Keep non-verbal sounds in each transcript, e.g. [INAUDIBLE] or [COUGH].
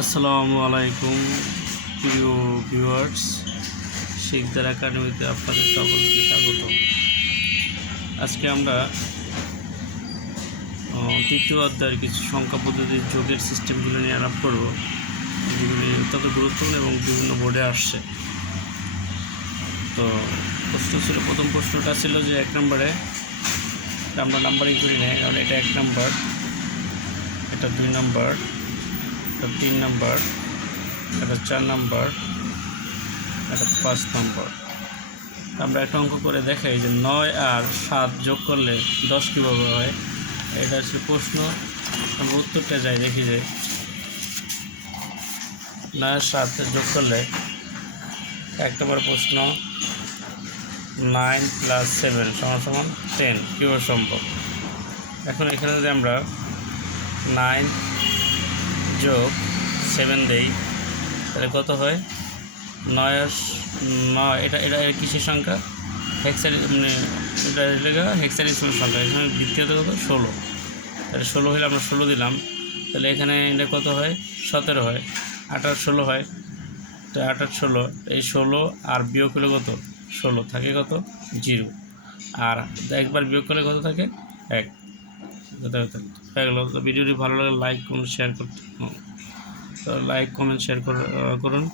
আসসালামু আলাইকুম, প্রিয় ভিউয়ার্স, শিখদার একাডেমিতে আপনাদের সকলকে স্বাগত। আজকে আমরা তৃতীয় অধ্যায়ের কিছু সংখ্যা পদ্ধতির যোগের সিস্টেমগুলো নিয়ে আলাপ করব। যেগুলি অত্যন্ত গুরুত্বপূর্ণ এবং বিভিন্ন বোর্ডে আসছে। তো, প্রশ্ন ছিল, প্রথম প্রশ্নটা ছিল যে এক নম্বরে, আমরা নাম্বারিং করি না কারণ এটা এক নম্বর, এটা দুই নম্বর। এটা তিন নম্বর, এটা চার নম্বর, এটা পাঁচ নম্বর। আমরা একটা অঙ্ক করে দেখাই যে নয় আর সাত যোগ করলে দশ কীভাবে হয়? এটা হচ্ছে প্রশ্ন। আমরা উত্তরটা যাই, দেখি যে নয় সাত যোগ করলে এক নম্বর প্রশ্ন, নাইন প্লাস সেভেন সমান সমান টেন, কীভাবে সম্ভব? এখন এখানে যদি আমরা নাইন যোগ সেভেন দেই। তাহলে কত হয়? নয় নয় এটা এটা কিসের সংখ্যা? হেক্সারি মানে এটা লেখা হেক্সারিসমের সংখ্যা, এখানে দ্বিতীয়ত কত? ষোলো। তাহলে ষোলো হলে আমরা ষোলো দিলাম। তাহলে এখানে এটা কত হয়? সতেরো হয়। আঠাশ ষোলো হয়। তো আঠাশ ষোলো, এই ষোলো আর বিয়োগ করলে কত? ষোলো, থাকে কত? জিরো। আর একবার বিয়োগ করলে কত থাকে? এক। হয়ে গেলো। তো ভিডিওটি ভালো লাগলে লাইক কমেন্ট শেয়ার করতে তো লাইক কমেন্ট শেয়ার করুন।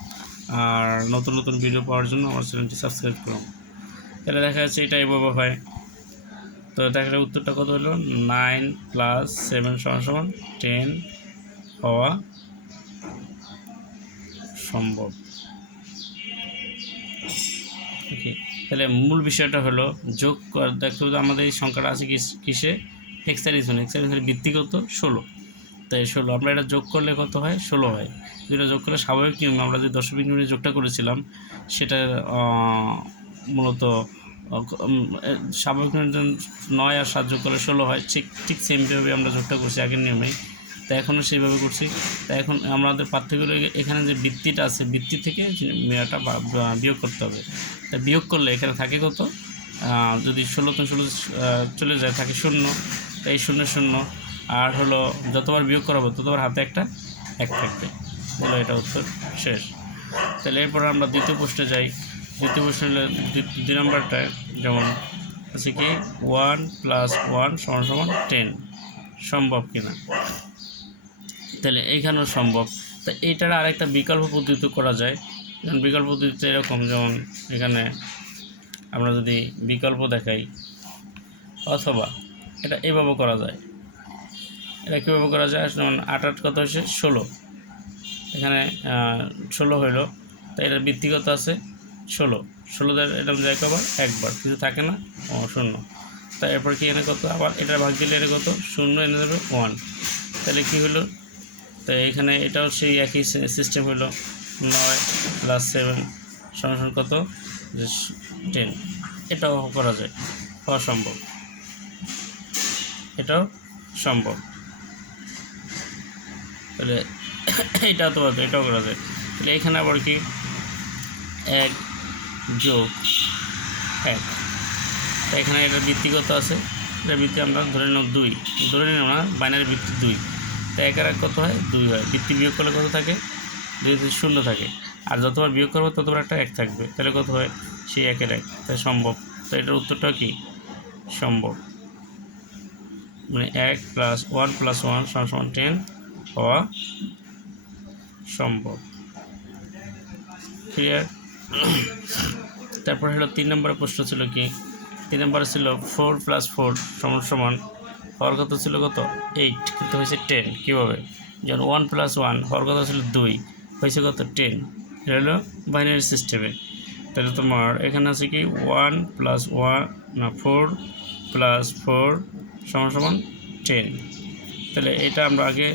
আর নতুন নতুন ভিডিও পাওয়ার জন্য আমার চ্যানেলটি সাবস্ক্রাইব করুন। তাহলে দেখা যাচ্ছে এটা এভাবে হয় তো দেখা উত্তরটা কত হলো? নাইন প্লাস সেভেন সমান সমান টেন হওয়া সম্ভব। তাহলে মূল বিষয়টা হলো যোগ দেখতে হবে আমাদের এই সংখ্যাটা আছে কিসে? হেক্সারিজন হেক্সারিজনের ভিত্তিগত ষোলো। তাই ষোলো, আমরা এটা যোগ করলে কত হয়? ষোলো হয়। যেটা যোগ করলে স্বাভাবিক নিয়ম, আমরা যে দশমিক নিয়মে যোগটা করেছিলাম, সেটা মূলত স্বাভাবিক নিয়মে নয় আর সাত যোগ করলে ষোলো হয়, ঠিক ঠিক সেমভাবে আমরা যোগটা করছি আগের নিয়মেই তা এখনও সেইভাবে করছি। তা এখন আমাদের পার্থক্য এখানে যে বৃত্তিটা আছে বৃত্তি থেকে মেয়াটা বিয়োগ করতে হবে। তা বিয়োগ করলে এখানে থাকে কত? যদি ষোলো, তো ষোলো চলে যায়, থাকে শূন্য। এই শূন্য শূন্য। আর হলো, যতবার বিয়োগ করাবো, ততবার হাতে একটা এক থাকবে। হলো এটা উত্তর শেষ। তাহলে এরপর আমরা দ্বিতীয় প্রশ্নে যাই। দ্বিতীয় প্রশ্ন হলো দুই নম্বরটা যেমন আছে কি ওয়ান প্লাস ওয়ান সমান সমান টেন সম্ভব কিনা তাহলে এইখানেও সম্ভব। তা এইটার আরেকটা বিকল্প পদ্ধতি করা যায়। যেমন বিকল্প পদ্ধতিতে এরকম, যেমন এখানে আমরা যদি বিকল্প দেখাই, অথবা এটা এভাবে করা যায়। এটা কীভাবে করা যায়? যেমন আট আট কত হচ্ছে ষোলো। এখানে ষোলো হইল। তাই এটার বৃত্তিগত আছে? ষোলো। ষোলো এটা যায় কবার একবার। কিছু থাকে না? শূন্য। তাই এরপর কি এনে কত? আবার এটা ভাগ দিলে এনে কত? শূন্য এনে দেবে ওয়ান। তাহলে কী হলো তো এখানে এটাও সেই একই সিস্টেম হলো নয় প্লাস সেভেন সমান কত? টেন এটাও করা যায়। হওয়া সম্ভব। এটাও সম্ভব। তাহলে এটাও তো আছে এটাও করা যায়। তাহলে এখানে আবার কি? এক যোগ এক। তা এখানে এটা বৃত্তিগত আছে? এটা ভিত্তি আমরা ধরে নিলাম দুই। ধরে নিলাম না, বাইনারি বৃত্তি দুই। তা একের এক কত হয়? দুই হয়। বৃত্তি বিয়োগ করলে কত থাকে? দুই শূন্য থাকে। আর যতবার বিয়োগ করব, ততবার একটা এক থাকবে। তাহলে কত হয়? সেই একের এক। তাই সম্ভব। তো এটার উত্তরটা কি? সম্ভব। মানে এক প্লাস ওয়ান প্লাস ওয়ান সমান টেন হওয়া সম্ভব। ক্লিয়ার তারপর হলো তিন নম্বরের প্রশ্ন ছিল কি? তিন নম্বরে ছিল ফোর প্লাস ফোর সমান সমান হওয়ার কথা ছিল কত? এইট কিন্তু হয়েছে টেন কীভাবে? যেমন ওয়ান প্লাস ওয়ান হওয়ার কথা ছিল দুই, হয়েছে কত? টেন এটা হলো বাইনারি সিস্টেমে তাহলে তোমার এখানে আছে কি? ওয়ান প্লাস ওয়ান না ফোর প্লাস ফোর সমান সমান টেন তাহলে এটা আমরা আগে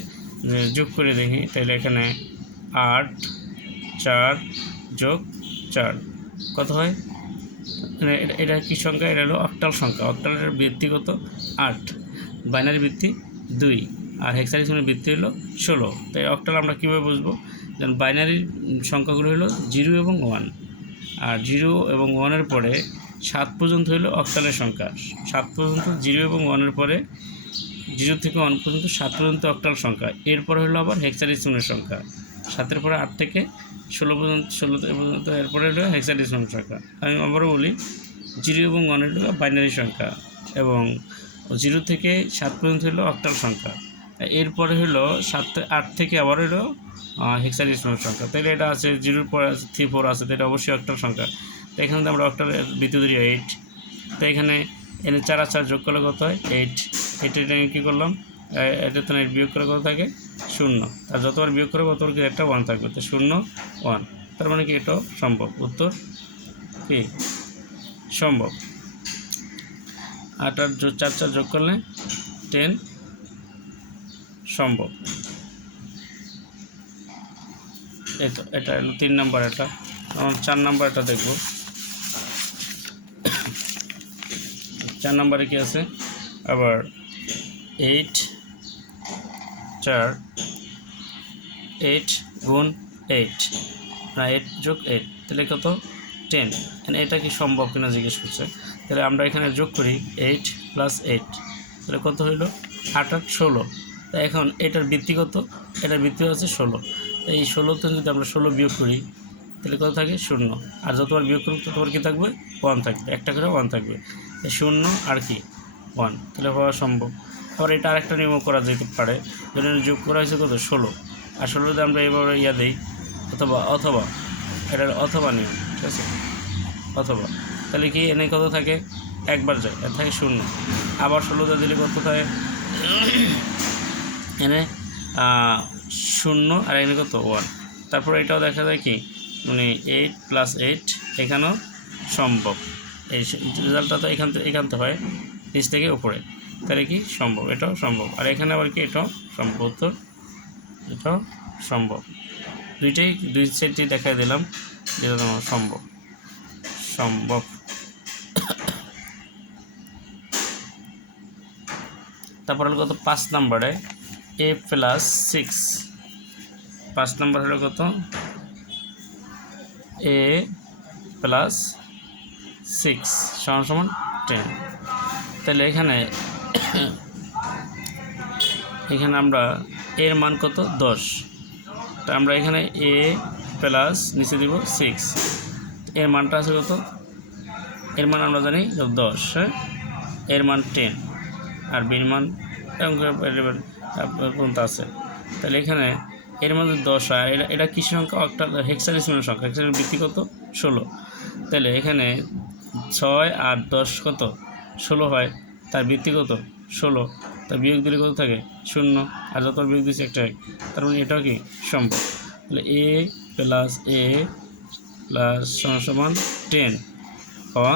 যোগ করে দেখি। তাহলে এখানে আট, চার যোগ চার। কত হয়? মানে এটা কী সংখ্যা? এটা হলো অক্টাল সংখ্যা। অক্টালের ব্যক্তিগত আট। বাইনারি বৃত্তি দুই। আর হেক্সাডেসিমাল বৃত্তি হলো ষোলো। তাই অক্টাল আমরা কীভাবে বুঝব? যেমন বাইনারির সংখ্যাগুলো হলো জিরো এবং ওয়ান আর জিরো এবং ওয়ানের পরে সাত পর্যন্ত হলো অক্টালের সংখ্যা। সাত পর্যন্ত জিরো এবং ওয়ানের পরে জিরো থেকে ওয়ান পর্যন্ত সাত পর্যন্ত অক্টাল সংখ্যা। এরপর হলো আবার হেক্সাডেসিমালের সংখ্যা। সাতের পরে আট থেকে ষোলো পর্যন্ত ষোলো পর্যন্ত, এরপরে হলো হেক্সাডেসিমাল সংখ্যা। আমি আবারও বলি, জিরো এবং ওয়ান হলো বাইনারি সংখ্যা এবং জিরো থেকে সাত পর্যন্ত হলো অক্টাল সংখ্যা। এরপরে হলো সাত, আট থেকে আবার হলো হেক্সাডেসিমাল সংখ্যা। তাহলে এটা আছে, জিরোর পরে আছে, থ্রি ফোর আছে তো এটা অবশ্যই অক্টাল সংখ্যা। এখানে তো আমরা অক্টাল বিদ্যুৎ এইট তো এখানে এনে চার আর চার যোগ করলে কত হয়? এইট এইট এটা কী করলাম? এটা তো এইট বিয়োগ করে কত থাকে? শূন্য। আর যতবার বিয়োগ করব, ততবার কি একটা ওয়ান থাকবে। তো শূন্য ওয়ান তার মানে কি এটাও সম্ভব? উত্তর কি? সম্ভব। আট চার চার যোগ করলে টেন সম্ভব। এই তো, এটা হলো তিন নাম্বার এটা। চার নাম্বার এটা দেখব। চার নাম্বারে কি আছে? আবার এইট চার এইট গুণ এইট না এইট যোগ এইট তাহলে কত? টেন মানে এটা কি সম্ভব কিনা জিজ্ঞেস করছে। তাহলে আমরা এখানে যোগ করি এইট প্লাস এইট তাহলে কত হইল? আট আট ষোলো। তা এখন এটার বৃত্তি কত? এটার বৃত্তি হচ্ছে ষোলো। এই ষোলোতে যদি আমরা ষোলো বিয়োগ করি, তাহলে কত থাকে? শূন্য। আর যতবার বিয়োগ করব, ততবার কি থাকবে? ওয়ান থাকবে। একটা করে ওয়ান থাকবে। শূন্য আর কি? ওয়ান তাহলে হওয়া সম্ভব। আবার এটা আরেকটা নিয়ম করা যেতে পারে। ধরুন যোগ করা হয়েছে কত? ষোলো। আর ষোলোতে আমরা এভাবে ইয়া দিই, অথবা অথবা এটার অথবা নিয়ম, ঠিক আছে? অথবা। তাহলে কি এনে কত থাকে? একবার যায়, এর থাকে শূন্য। আবার ষোলোতে দিলে কত থাকে? এনে শূন্য আর এখানে কত? ওয়ান তারপর এটাও দেখা যায় কি? মানে এইট প্লাস এইট এখানেও সম্ভব। এই রেজাল্টটা তো এখান এখান থেকে হয়, নিচ থেকে উপরে। তাহলে কি সম্ভব? এটাও সম্ভব। আর এখানে আবার কি? এটাও সম্ভব। উত্তর? এটাও সম্ভব। দুইটাই দুই সেটটি দেখাই দিলাম, যেটা তোমার সম্ভব। সম্ভব। তারপর হলো কত? পাঁচ নম্বরে এ প্লাস সিক্স। পাঁচ নম্বর হলো কত? এ প্লাস সিক্স সমান সমান টেন। তাহলে এখানে এখানে আমরা এর মান কত? দশ। তা আমরা এখানে এ প্লাস নিচে দিব সিক্স। এর মানটা আছে কত? এর মান আমরা জানি দশ হ্যাঁ? এর মান টেন। আর বির মান পর্যন্ত আছে। তাহলে এখানে এর মধ্যে দশ আর এটা এটা কৃষি সংখ্যা? একটা হেক্সাডেসিমাল সংখ্যা। হেক্সাডেসিমাল বৃত্তি কত? ষোলো। তাহলে এখানে ছয় আর দশ কত? ষোলো হয়। তার বৃত্তি কত? ষোলো। তার বিয়োগ দিলে কত থাকে? শূন্য। আর যত বিয়োগ দিচ্ছে একটা এক। তার মানে এটাও কি সম্ভব? তাহলে এ প্লাস এ প্লাস সমান সমান টেন হওয়া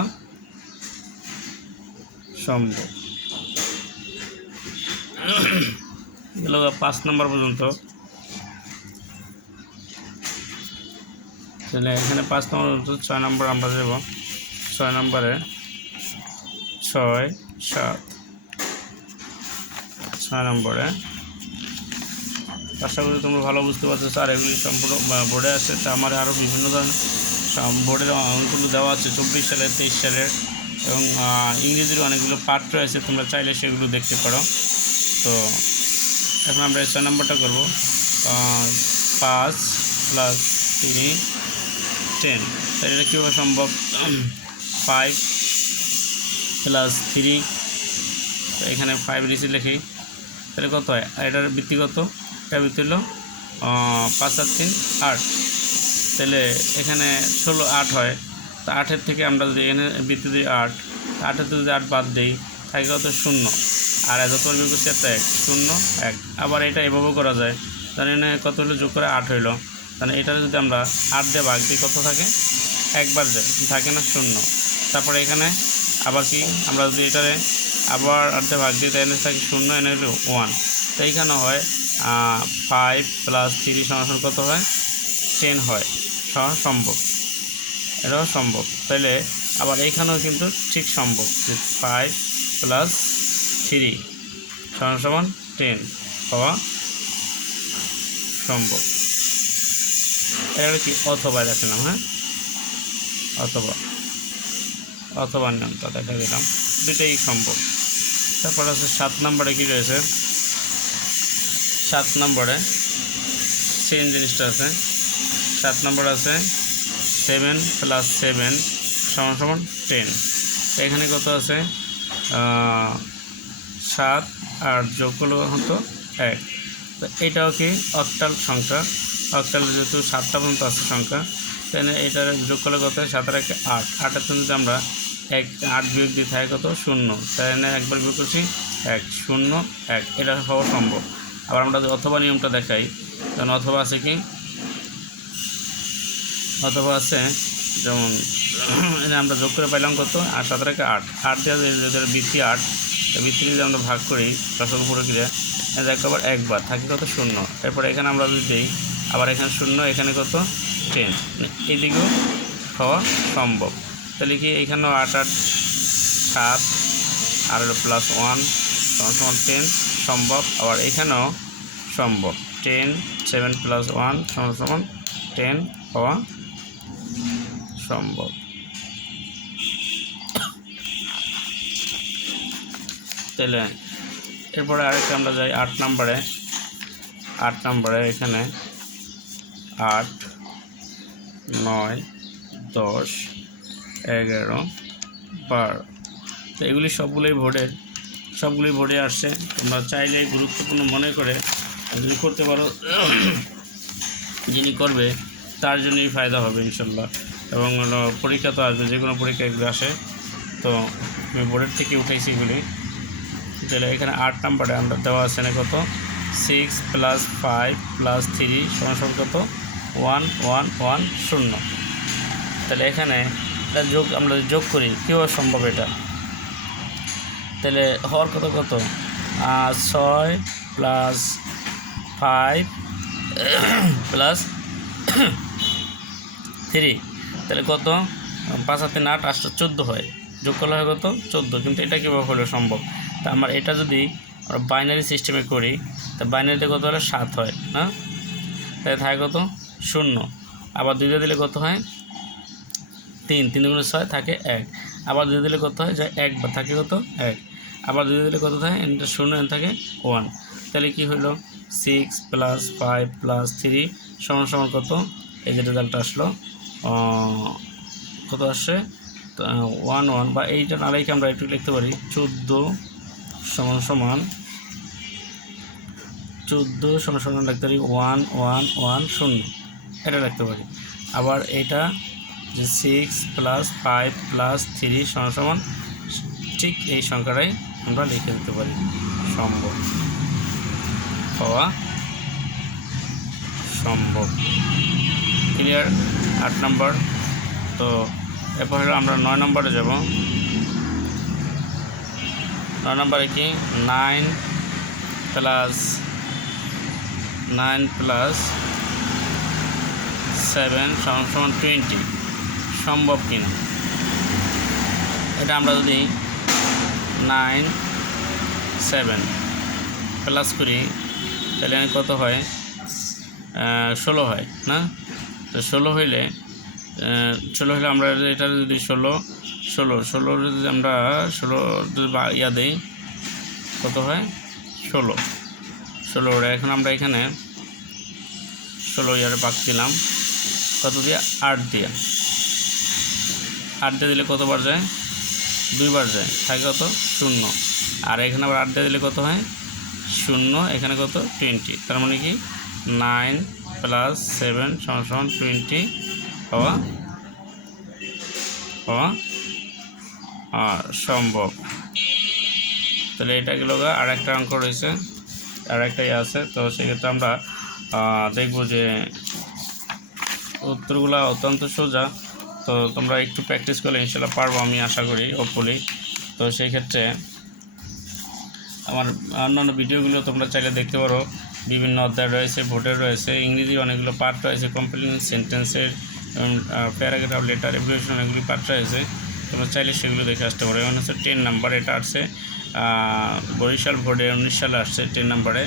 সম্ভব। গেল পাঁচ নম্বর পর্যন্ত। তাহলে এখানে পাঁচ নম্বর পর্যন্ত ছয় নম্বর আমরা দেব। ছয় নম্বরে। ছয়, সাত। ছয় নম্বরে। আশা করি তোমরা ভালো বুঝতে পারছ স্যার, এগুলি সম্পূর্ণ বোর্ডে আছে। তা আমার আরও বিভিন্ন ধরনের বোর্ডের অঙ্কগুলো দেওয়া আছে, চব্বিশ সালের তেইশ সালের, এবং ইংরেজির অনেকগুলো পার্ট রয়েছে, তোমরা চাইলে সেগুলো দেখতে পারো। তো এখন আমরা ছয় নম্বরটা করব। পাঁচ প্লাস তিন, টেন। তাহলে এটা কীভাবে সম্ভব? ফাইভ প্লাস থ্রি এখানে ফাইভ নিচে লিখি। তাহলে কত হয়? আর এটার বৃত্তি কত? এটা বৃত্তি হলো পাঁচ আর তিন আট। তাহলে এখানে ষোলো আট হয়। তা আটের থেকে আমরা যদি এখানে বৃত্তি দিই আট, তা আটের থেকে যদি আট বাদ দিই থাকে কত? শূন্য। আর এত করছি একটা এক। শূন্য, এক। আবার এটা এভাবেও করা যায়। তাহলে এখানে কত হলো? যোগ করে আট হইল। তাহলে এটা যদি আমরা আট দিয়ে ভাগ দিই, কত থাকে? একবার যায় থাকে না? শূন্য। তারপরে এখানে আবার কি? আমরা যদি এটারে আবার আট ভাগ দিই, তাহলে থাকে শূন্য এনে ওয়ান তো এইখানে হয় ফাইভ প্লাস থ্রি সমান কত হয় টেন হয়। সম্ভব। এটাও সম্ভব। তাহলে আবার এইখানেও কিন্তু ঠিক সম্ভব যে ফাইভ প্লাস থ্রি সমান সমান টেন হওয়া সম্ভব। এটা কি? অথবা দেখালাম হ্যাঁ? অথবা। অথবা নিয়মটা দেখা দিলাম। দুটাই সম্ভব। তারপর আছে সাত নম্বরে কি রয়েছে? সাত নম্বরে চেন জিনিসটা আছে। সাত নম্বর আছে সেভেন প্লাস সেভেন সমান সমান টেন এখানে কত আছে? সাত আর যোগ করলে হতো? এক। তো এটাও কি অক্টাল সংখ্যা? অক্টাল যেহেতু সাতটা পর্যন্ত আছে সংখ্যা তাহলে এটার যোগ করলে কত হয়? সাতের একে, আট। আটের যদি আমরা এক, আট বিয়োগ দিয়ে থাকে কত? শূন্য। তাহলে একবার বিয়োগ করছি, এক, শূন্য, এক। এটা হওয়া সম্ভব। আবার আমরা অথবা নিয়মটা দেখাই কারণ অথবা আছে কি? অথবা আছে, যেমন এনে আমরা যোগ করে পাইলাম কত? আর সাত রেখে আট। আট দিয়ে বৃত্তি আট বৃত্তি যদি আমরা ভাগ করি, দশক প্রক্রিয়া দেখো আবার একবার থাকে কত? শূন্য। এরপরে এখানে আমরা যদি আবার এখানে শূন্য, এখানে কত? টেন এইদিকেও হওয়া সম্ভব। তাহলে কি এখানেও আট আট সাত, আর প্লাস ওয়ান সমান টেন সম্ভব, আবার এখানেও সম্ভব। টেন সেভেন প্লাস ওয়ান সমান সমান টেন হওয়া সম্ভব। তাহলে এরপরে আরেকটা আমরা যাই আট নম্বরে। আট নম্বরে এখানে আট নয়, দশ, এগারো, বারো। তো এগুলি সবগুলোই ভোটের সবগুলি ভোটে আসছে। তোমরা চাইলে গুরুত্বপূর্ণ মনে করে যদি করতে পারো, যিনি করবে, তার জন্যই ফায়দা হবে, ইনশাল্লাহ। এবং পরীক্ষা তো আসবে, যে কোনো পরীক্ষা এগুলো আসে। তো আমি বোর্ডের থেকে উঠেছি এগুলি। তাহলে এখানে আট নাম্বারে আমরা দেওয়া আছে না কত? Six plus five plus three সমান কত? ওয়ান ওয়ান ওয়ান, শূন্য। তাহলে এখানে যোগ, আমরা যোগ করি, কীভাবে সম্ভব এটা? তাহলে হওয়ার কত? কত ছয় প্লাস ফাইভ প্লাস থ্রি। তাহলে কত? পাঁচ হাতে আট আটটা চোদ্দ হয়। যোগ করলে হয় কত? চোদ্দ। কিন্তু এটা কীভাবে হলে সম্ভব? তা আমার এটা যদি বাইনারি সিস্টেমে করি, তা বাইনারিতে কত হলে সাত হয়, না? তাহলে থাকে কত? শূন্য। আবার দুইটা দিলে কত হয়? তিন। তিন গুণে ছয় থাকে এক। আবার দুই দিলে কত হয়? যায় একবার থাকে কত? এক। আবার দুই দিলে কত থাকে? এটা শূন্য এন থাকে ওয়ান। তাহলে কি হলো six plus five plus three সমান সমান কত? এই যে রেজাল্টটা আসলো কত আসছে ওয়ান ওয়ান বা এইটা না আমরা একটু লিখতে পারি। চোদ্দ সমান সমান, চোদ্দ সমান সমান লিখতে পারি। ওয়ান ওয়ান ওয়ান শূন্য। এটা লিখতে পারি আবার এটা যে six plus five plus three সমান ঠিক এই সংখ্যাটাই আমরা লিখে দিতে পারি। সম্ভব। হওয়া সম্ভব। ক্লিয়ার আট নম্বর তো এরপর আমরা নয় নম্বরে যাব। নয় নম্বরে কি? Nine plus nine plus seven সমান সমান টোয়েন্টি সম্ভব কিনা? এটা আমরা যদি নাইন সেভেন প্লাস করি, তাহলে কত হয়? ষোলো হয়, না? তো ষোলো হইলে ষোলো হলে আমরা এটা যদি ষোলো ষোলো ষোলো যদি আমরা, ষোলো ইয়া দিই, কত হয়? ষোলো। ষোলো এখন আমরা এখানে ষোলো ইয়ারে পাক দিলাম। কত দিয়ে আট দিয়ে। আট দিয়ে দিলে কতবার যায়? দুইবার যায়। থাকে কত? শূন্য। আর এখানে আবার আট দিয়ে দিলে কত হয়? শূন্য। এখানে কত? টোয়েন্টি তার মানে কি? নাইন প্লাস সেভেন সমান সমান টোয়েন্টি হওয়া হওয়া সম্ভব। তাহলে এটা গেল আর একটা অঙ্ক রয়েছে আর একটা ইয়ে আছে। তো সেক্ষেত্রে আমরা দেখব যে উত্তরগুলো অত্যন্ত সোজা। তো তোমরা একটু প্র্যাকটিস করলে ইনশাল্লাহ পারব আমি আশা করি হোপফুলি তো সেই ক্ষেত্রে আমার অন্যান্য ভিডিওগুলো তোমরা চাইলে দেখতে পারো। বিভিন্ন অধ্যায় রয়েছে ভোটের রয়েছে ইংরেজি অনেকগুলো পার্ট রয়েছে কমপ্লিট সেন্টেন্সের প্যারাগ্রাফ লেটার এভলিউশন অনেকগুলি পার্ট রয়েছে। তোমরা চাইলে সেগুলো দেখে আসতে পারো। এমন হচ্ছে টেন নাম্বার এটা আসছে বরিশাল বোর্ডে উনিশ সালে আসছে টেন নাম্বারে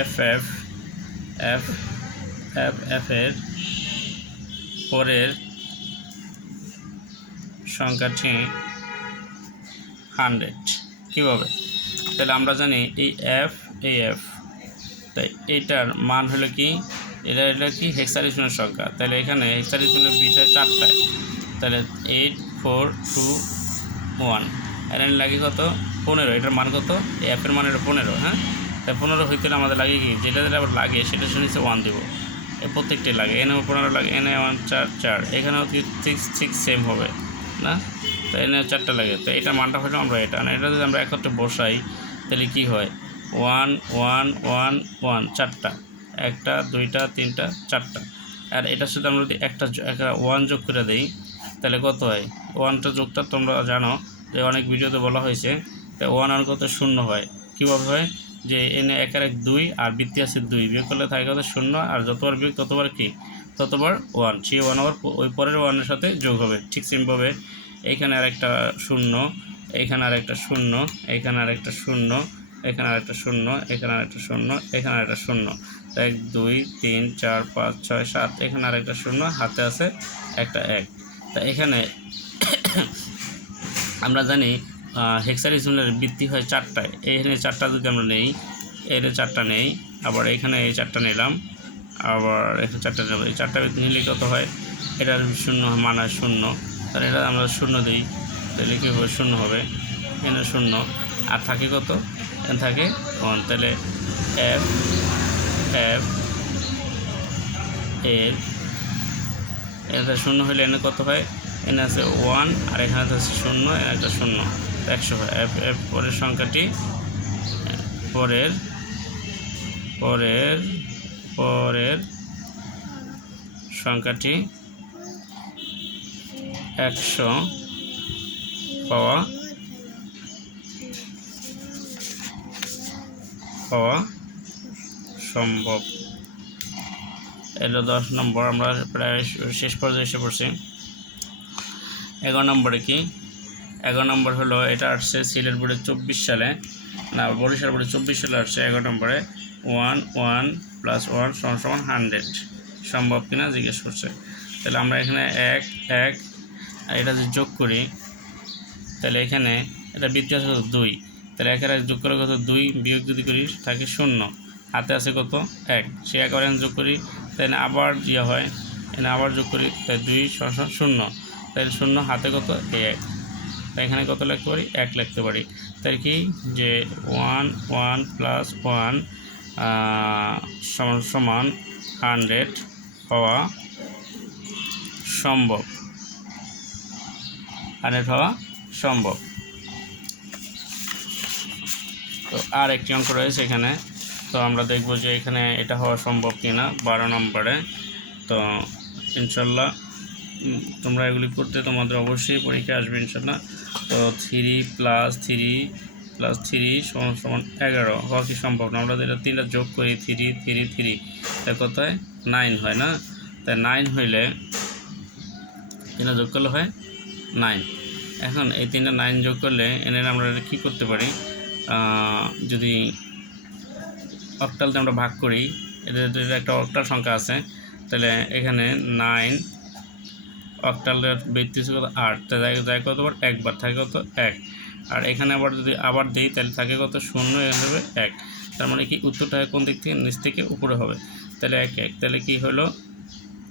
F F F F F এর পরের সংখ্যাটি হান্ড্রেড। কীভাবে? তাহলে আমরা জানি এই এফ এই এফ তাই এইটার মান হলো কি? এটা এটা কি হেক্সারিসনের সংখ্যা। তাহলে এখানে হেক্সারিসনের বিটা চারটায় তাহলে এইট ফোর টু ওয়ান আর লাগে কত? পনেরো। এটার মান কত? অ্যাপের মান এটা পনেরো হ্যাঁ? তাই পনেরো হইতে আমাদের লাগে কি? যেটা যেটা আবার লাগে সেটা শুনেছে ওয়ান দেবো। এই প্রত্যেকটাই লাগে এনে পনেরো লাগে এনে ওয়ান চার চার। এখানেও সিক্স সিক্স সেম হবে, না? তো এনে চারটা লাগে, তো এটা মানটা হলো আমরা এটা। না এটা যদি আমরা একত্রে বসাই, তাহলে কী হয়? ওয়ান ওয়ান ওয়ান ওয়ান চারটা। একটা, দুইটা, তিনটা, চারটা। আর এটার সাথে আমরা যদি একটা একটা ওয়ান যোগ করে দিই, তাহলে কত হয়? ওয়ানটা যোগটা তোমরা জানো, যে অনেক ভিডিওতে বলা হয়েছে তো ওয়ান আর কত শূন্য হয়? কীভাবে হয়? যে এনে একের এক দুই আর বৃত্তি আছে দুই। বিয়োগ করলে থাকে কত? শূন্য। আর যতবার বিয়োগ, ততবার কি? ততবার ওয়ান। সেই ওয়ান আবার ওই পরের ওয়ানের সাথে যোগ হবে। ঠিক সেমভাবে এইখানে আর একটা শূন্য এইখানে আর একটা শূন্য এইখানে আর একটা শূন্য, এখানে আর একটা শূন্য, এখানে আর একটা শূন্য, এখানে আর একটা শূন্য এক, দুই, তিন, চার, পাঁচ, ছয়, সাত, এখানে আর একটা শূন্য, হাতে আছে একটা এক। তা এখানে [COUGHS] আমরা জানি হেক্সারিজনের বৃত্তি হয় চারটায়। এখানে চারটা যদি আমরা নেই এর চারটা নেই, আবার এখানে এই চারটা নিলাম, আবার এখানে চারটা নেব এই চারটা নিলে কত হয়? এটার শূন্য মান শূন্য। তাহলে এটা আমরা শূন্য দিই। তাহলে কী হবে? শূন্য হবে। এখানে শূন্য। আর থাকে কত? এখানে থাকে ওয়ান তাহলে এফ এফ এর এটা শূন্য হলে এনে কত হয়? এনে আছে ওয়ান আর এখানে আছে শূন্য, এখানে একটা শূন্য। একশো পরের সংখ্যাটি, পরের পরের পরের সংখ্যাটি একশো পাওয়া পাওয়া সম্ভব। এলো দশ নম্বর, আমরা প্রায় শেষ পর্যায়ে এসে পড়ছি। এগারো নম্বরে কি? এগারো নম্বর হলো, এটা আসছে সিলেট বোর্ডে চব্বিশ সালে। না, বরিশাল বোর্ডে চব্বিশ সালে আসছে এগারো নম্বরে। ওয়ান ওয়ান, প্লাস ওয়ান, সমান সমান হান্ড্রেড। সম্ভব কিনা জিজ্ঞেস করছে। তাহলে আমরা এখানে এক এক এটা যদি যোগ করি, তাহলে এখানে এটা বৃত্তি আছে কত? দুই। তাহলে একের এক যোগ করে কত? দুই বিয়োগ যদি করি, থাকে শূন্য। হাতে আছে কত? এক। সে এক যোগ করি, তাহলে আবার ইয়ে হয়। এখানে আবার যোগ করি তাই দুই শূন্য। তাহলে শূন্য হাতে কত? এক। এখানে কত লিখতে পারি? এক লিখতে পারি। তাই কি? যে ওয়ান ওয়ান প্লাস ওয়ান সমান সমান হান্ড্রেড হওয়া সম্ভব। হান্ড্রেড হওয়া সম্ভব। তো আর একটি অঙ্ক রয়েছে এখানে। তো আমরা দেখব যে এখানে এটা হওয়া সম্ভব কিনা বারো নম্বরে। তো ইনশাল্লাহ তোমরা এগুলি করতে তোমাদের অবশ্যই পরীক্ষা আসবে ইনশাল্লাহ। তো three plus three plus three সমান সমান এগারো। হওয়া কি সম্ভব না? আমরা যেটা তিনটা যোগ করি, থ্রি থ্রি থ্রি তাই কত নাইন হয় না? তাই নাইন হইলে তিনটা যোগ করলে হয় নাইন। এখন এই তিনটা নাইন যোগ করলে এনে আমরা কী করতে পারি? যদি অক্টালতে আমরা ভাগ করি এদের একটা অক্টাল সংখ্যা আছে, তাহলে এখানে নাইন অক্টালের বত্রিশ কত আট, তা যায় যায় কতবার একবার থাকে কত? এক। আর এখানে আবার যদি আবার দিই, তাহলে থাকে কত? শূন্য এখানে হবে এক। তার মানে কি? উত্তরটা কোন দিক থেকে? নিচ থেকে উপরে হবে। তাহলে এক এক। তাহলে কি হলো?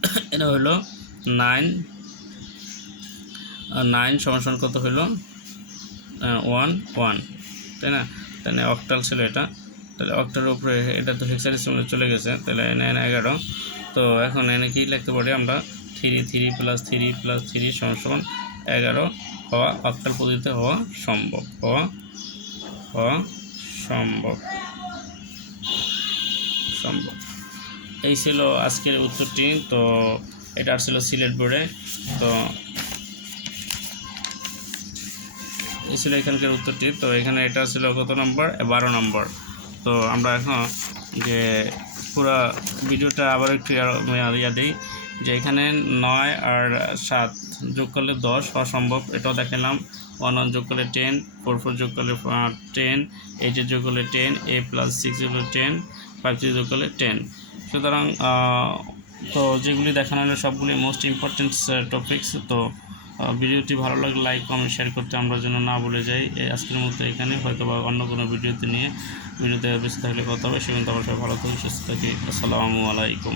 [COUGHS] এটা হলো নাইন নাইন সমান কত হলো? One one. তাই না? তাহলে অক্টাল ছিল এটা। তাহলে অক্টালের উপরে এটা তো হেক্সাডেসিমালে চলে গেছে। তাহলে এনে এগারো। তো এখন এনে কি লিখতে পারি আমরা? Three three plus three plus three সমান এগারো হওয়া অক্টাল পদ্ধতিতে হওয়া সম্ভব হওয়া হওয়া সম্ভব সম্ভব। এই ছিল আজকের উত্তরটি, তো এটা ছিল সিলেট বোর্ডে, তো এই ছিল এখানকার উত্তরটি, তো এখানে এটা ছিল কত নম্বর? বারো নম্বর। তো আমরা এখন যে পুরো ভিডিওটা আবার একটু ইয়া দিই যে এখানে নয় আর সাত যোগ করলে দশ হওয়া সম্ভব এটাও দেখালাম। ওয়ান ওয়ান যোগ করলে টেন, ফোর ফোর যোগ করলে টেন এইটের যোগ করলে টেন, এ প্লাস সিক্স যোগ করলে টেন, ফাইভ থ্রি যোগ করলে টেন। সুতরাং তো যেগুলি দেখানো হলো সবগুলি মোস্ট ইম্পর্টেন্ট টপিকস। তো ভিডিওটি ভালো লাগলে লাইক, কমেন্ট, শেয়ার করতে আমরা যেন না বলে যাই। আজকের মতো এখানে হয়তো বা অন্য কোনো ভিডিওতে নিয়ে ভিডিওতে বেশি থাকলে কথা হবে। সেখানে তো অবশ্যই ভালো থাকুন, সুস্থ থাকি আসসালামু আলাইকুম।